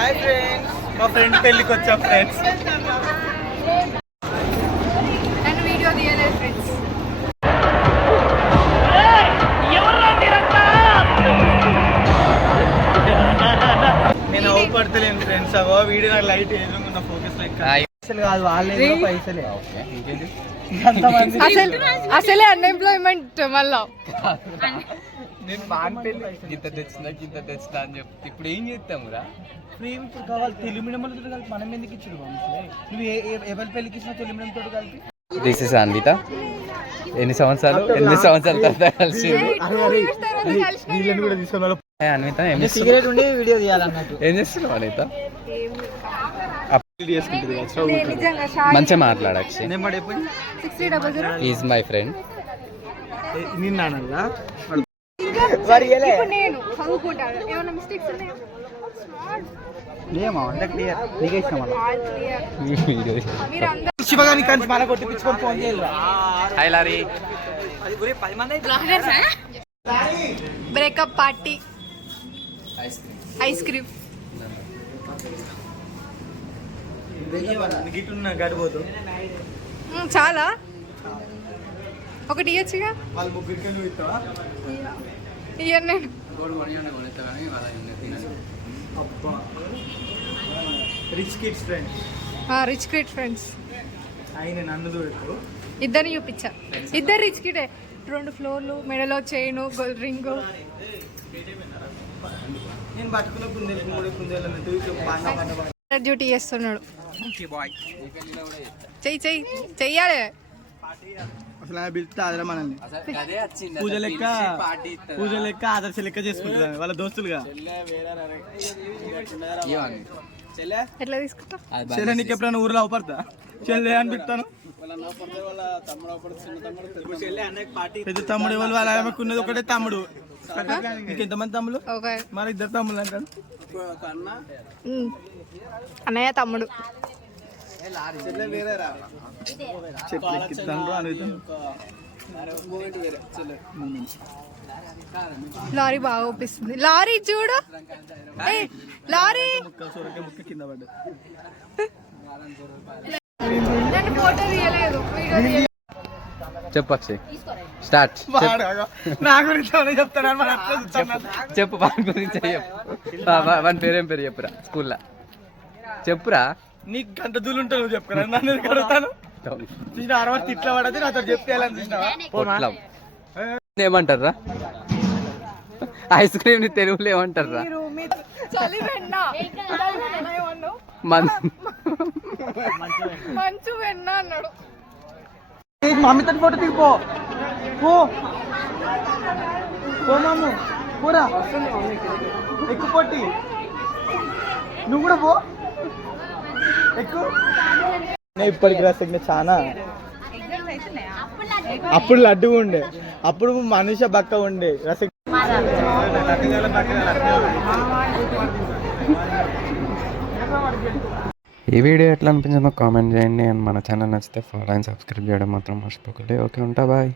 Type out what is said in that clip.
Hi friends, మా friend పెళ్ళికి వచ్చాం ఫ్రెండ్స్. నన్ను వీడియో తీయలేదు ఫ్రెండ్స్. నేను అవపడతలేను ఫ్రెండ్స్. అవో వీడియో నాకు లైట్ ఏదైనా ఫోకస్ లైక్ పైసలు కాదు, వాళ్ళే పైసలే. అసలే అన్ఎంప్లాయ్మెంట్ మళ్ళా. నేను బాగా ఇంత తెచ్చినా అని చెప్తే ఇప్పుడు ఏం చేస్తామురా? ఫ్రీ ఇప్పుడు కావాలి. తెలుగు మీడియం తోటి కలిపి మనం ఎందుకు ఇచ్చాడు? నువ్వు ఎవరి పెళ్ళికి ఇచ్చినా తెలుగు మీడియం తోటి కలిపి. This is Anvitha. ఎన్ని సంవత్సరాలు తర్వాత కలిసింది అన్విత. సిగరెట్ ఉండి వీడియో తీయాలన్నట్టు. ఏం చేస్తున్నావు అనిత? మంచిగా మాట్లాడచ్చు. Is my friend. నిన్న శివగాని కలిసి మన కొట్టించుకొని ఫోన్ చేయాలి. Hi Larry. Breakup party, ice cream. గడిపోతు చాలా ఒకటి ఇయ్యచ్చుగా. వాళ్ళు ముగ్గురికి నువ్వు ఇస్తావా? ఇయ్యను నేను. Rich kids friends. Rich kid friends. ఆయన నన్ను చూడకు. ఇద్దరిని చూపించా. ఇద్దరు రిచ్ కిడే. 2 ఫ్లోర్లు, మెడలో చైను, గోల్డ్ రింగ్. నేను పట్టుకున్న కుందేలు మూడు కుందేలు డ్యూటీ చేస్తున్నాడు. చెయ్యాలి. అసలు పిలుస్తా అదే మనల్ని పూజ లెక్క ఆదర్శ లెక్క చేసుకుంటుంది వాళ్ళ దోస్తులుగా. ఎట్లా తీసుకుంటా? చెల్లె నీకు ఎప్పుడైనా ఊర్లో అవపడతా? చెల్లె అని పిలుస్తాను. పెద్ద తమ్ముడు ఎవరు? వాళ్ళ ఆమెకున్నది ఒకటే తమ్ముడు. నీకు ఎంతమంది తమ్ముడు? మరి 2 తమ్ముళ్ళు అంటాను. అన్నయ్య తమ్ముడు. లారీ బాగా ఒప్పిస్తుంది. లారీ చూడు, లారీ. నన్ను ఫోటో తీయలేదు, వీడియో తీయలేదు. చెప్పు అక్షయ్, స్టార్ట్. నా గురించి చెప్పు, వాని గురించి చెప్పు. వాని పేరేం పేరు చెప్పురా? స్కూల్లో చెప్పురా. నీకు గంట దూలు ఉంటావు, నువ్వు చెప్పురా. నన్ను అడుగుతాను. చూసిన 60 తిట్ల పడది నాతో చెప్పేయాలని చూసినావా? ఏమంటారా? ఐస్ క్రీమ్ ని తెలుగులో ఏమంటారా? మంచు వెన్న అన్నాడు. మమ్మీతో ఫోటో దిగిపో. మాము పోరా, ఎక్కువ పొట్టి. నువ్వు కూడా పో, ఎక్కువ. ఇప్పటికి రాసిన చాలా. అప్పుడు లడ్డు ఉండే, అప్పుడు మనుష బక్క ఉండే రస. ఈ వీడియో ఎట్లా అనిపించిందో కామెంట్ చేయండి. అండ్ మన ఛానల్ నచ్చితే ఫాలో అండ్ సబ్స్క్రైబ్ చేయడం మాత్రం మర్చిపోకండి. ఓకే, ఉంటా, బాయ్.